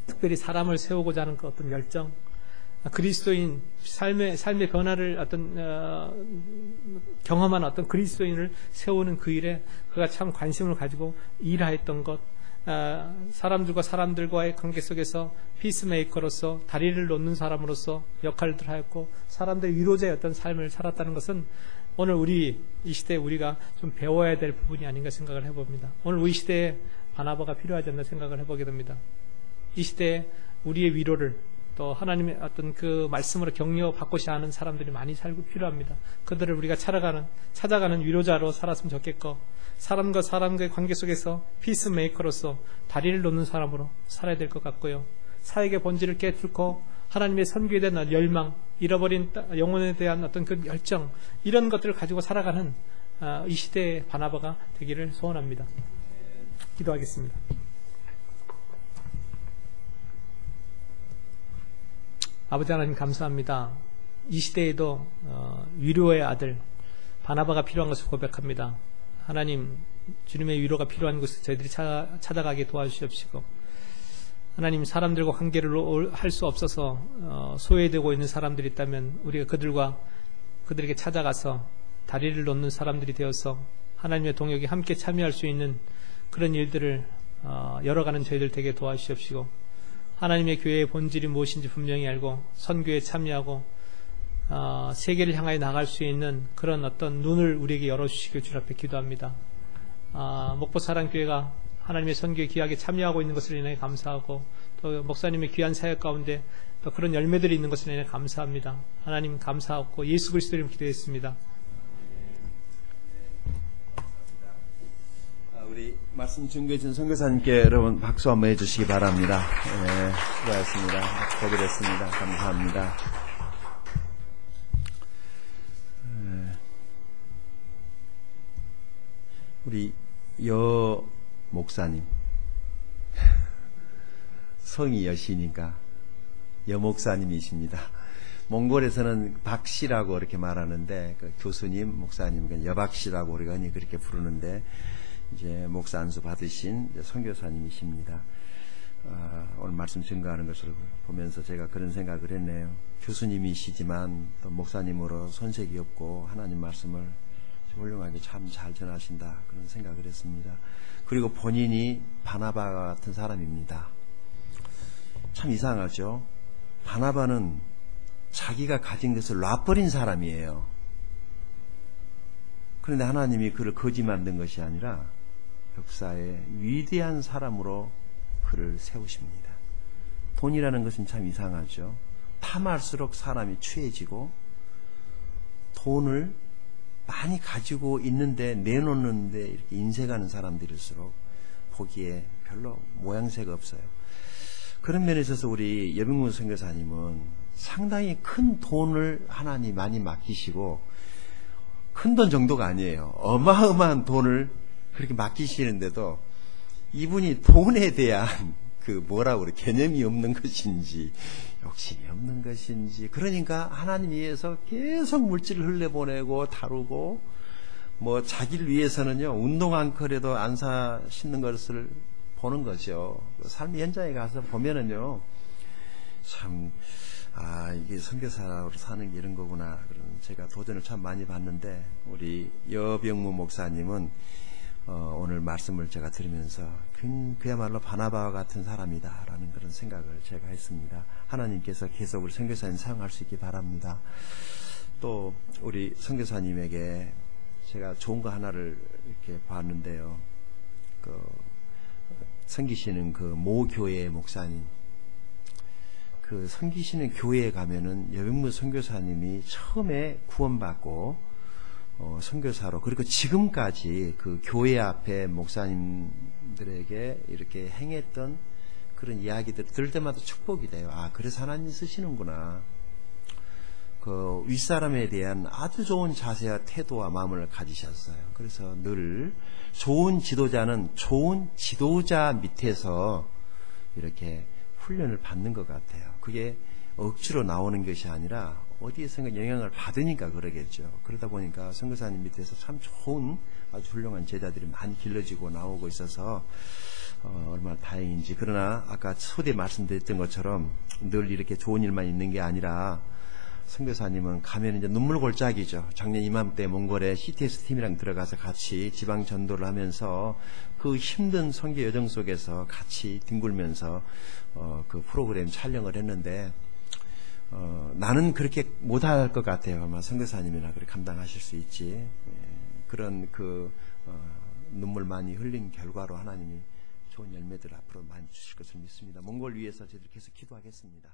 특별히 사람을 세우고자 하는 그 어떤 열정, 그리스도인 삶의 변화를 어떤 경험한 어떤 그리스도인을 세우는 그 일에 그가 참 관심을 가지고 일하였던 것, 사람들과 사람들과의 관계 속에서 피스메이커로서 다리를 놓는 사람으로서 역할을 하였고 사람들의 위로자의 어떤 삶을 살았다는 것은 오늘 우리 이 시대에 우리가 좀 배워야 될 부분이 아닌가 생각을 해봅니다. 오늘 우리 시대에 바나바가 필요하지 않나 생각을 해보게 됩니다. 이 시대에 우리의 위로를 또 하나님의 어떤 그 말씀으로 격려받고자 하는 사람들이 많이 살고 필요합니다. 그들을 우리가 찾아가는 위로자로 살았으면 좋겠고, 사람과 사람과의 관계 속에서 피스메이커로서 다리를 놓는 사람으로 살아야 될 것 같고요. 사역의 본질을 깨뚫고 하나님의 선교에 대한 열망, 잃어버린 영혼에 대한 어떤 그 열정, 이런 것들을 가지고 살아가는 이 시대의 바나바가 되기를 소원합니다. 기도하겠습니다. 아버지 하나님 감사합니다. 이 시대에도 위로의 아들 바나바가 필요한 것을 고백합니다. 하나님, 주님의 위로가 필요한 곳에 저희들이 찾아가게 도와주시옵시고, 하나님, 사람들과 관계를 할 수 없어서 소외되고 있는 사람들이 있다면 우리가 그들에게 찾아가서 다리를 놓는 사람들이 되어서 하나님의 동역에 함께 참여할 수 있는 그런 일들을 열어가는 저희들 되게 도와주시옵시고, 하나님의 교회의 본질이 무엇인지 분명히 알고 선교에 참여하고 세계를 향하여 나갈 수 있는 그런 어떤 눈을 우리에게 열어주시길 주 앞에 기도합니다. 목포사랑교회가 하나님의 선교에 귀하게 참여하고 있는 것을 인해 감사하고, 또 목사님의 귀한 사역 가운데 또 그런 열매들이 있는 것을 인해 감사합니다. 하나님 감사하고 예수 그리스도 이름 기도했습니다. 우리 말씀 증거해 주신 선교사님께 여러분 박수 한번 해주시기 바랍니다. 네, 수고하셨습니다. 보게 됐습니다. 감사합니다. 우리 여 목사님, 성이 여시니까 여 목사님이십니다. 몽골에서는 박씨라고 이렇게 말하는데, 그 교수님, 목사님, 여박씨라고 우리가 흔히 그렇게 부르는데, 이제 목사 안수 받으신 선교사님이십니다. 오늘 말씀 증거하는 것을 보면서 제가 그런 생각을 했네요. 교수님이시지만 또 목사님으로 손색이 없고 하나님 말씀을 훌륭하게 참 잘 전하신다, 그런 생각을 했습니다. 그리고 본인이 바나바 같은 사람입니다. 참 이상하죠. 바나바는 자기가 가진 것을 놔버린 사람이에요. 그런데 하나님이 그를 거지 만든 것이 아니라 역사의 위대한 사람으로 그를 세우십니다. 돈이라는 것은 참 이상하죠. 탐할수록 사람이 취해지고 돈을 많이 가지고 있는데 내놓는데 이렇게 인색하는 사람들일수록 보기에 별로 모양새가 없어요. 그런 면에 있어서 우리 여병문 선교사님은 상당히 큰 돈을 하나님 많이 맡기시고, 큰 돈 정도가 아니에요. 어마어마한 돈을 그렇게 맡기시는데도 이분이 돈에 대한 뭐라고 그래, 개념이 없는 것인지 욕심이 없는 것인지, 그러니까 하나님 위해서 계속 물질을 흘려보내고 다루고, 뭐 자기를 위해서는요 운동 앙컬에도 안 사시는 것을 보는 거죠. 삶의 현장에 가서 보면은요 참 이게 선교사로 사는 게 이런 거구나. 그런 제가 도전을 참 많이 받는데, 우리 여병무 목사님은 오늘 말씀을 제가 들으면서 그야말로 바나바와 같은 사람이다라는 그런 생각을 제가 했습니다. 하나님께서 계속 우리 선교사님 사용할 수 있기 바랍니다. 또 우리 선교사님에게 제가 좋은 거 하나를 이렇게 봤는데요. 섬기시는 모 교회 목사님, 섬기시는 교회에 가면은 여병무 선교사님이 처음에 구원받고 선교사로, 그리고 지금까지 그 교회 앞에 목사님들에게 이렇게 행했던 그런 이야기들 들을 때마다 축복이 돼요. 그래서 하나님 쓰시는구나. 윗사람에 대한 아주 좋은 자세와 태도와 마음을 가지셨어요. 그래서 늘 좋은 지도자는 좋은 지도자 밑에서 이렇게 훈련을 받는 것 같아요. 그게 억지로 나오는 것이 아니라 어디에선가 영향을 받으니까 그러겠죠. 그러다 보니까 선교사님 밑에서 참 좋은 아주 훌륭한 제자들이 많이 길러지고 나오고 있어서 얼마나 다행인지. 그러나 아까 초대 말씀드렸던 것처럼 늘 이렇게 좋은 일만 있는 게 아니라 선교사님은 가면 이제 눈물골짜기죠. 작년 이맘때 몽골에 CTS 팀이랑 들어가서 같이 지방 전도를 하면서 그 힘든 선교 여정 속에서 같이 뒹굴면서 그 프로그램 촬영을 했는데, 나는 그렇게 못할 것 같아요. 아마 선교사님이나 그렇게 감당하실 수 있지. 그런 눈물 많이 흘린 결과로 하나님이 좋은 열매들 앞으로 많이 주실 것을 믿습니다. 몽골 위해서 저희들 계속 기도하겠습니다.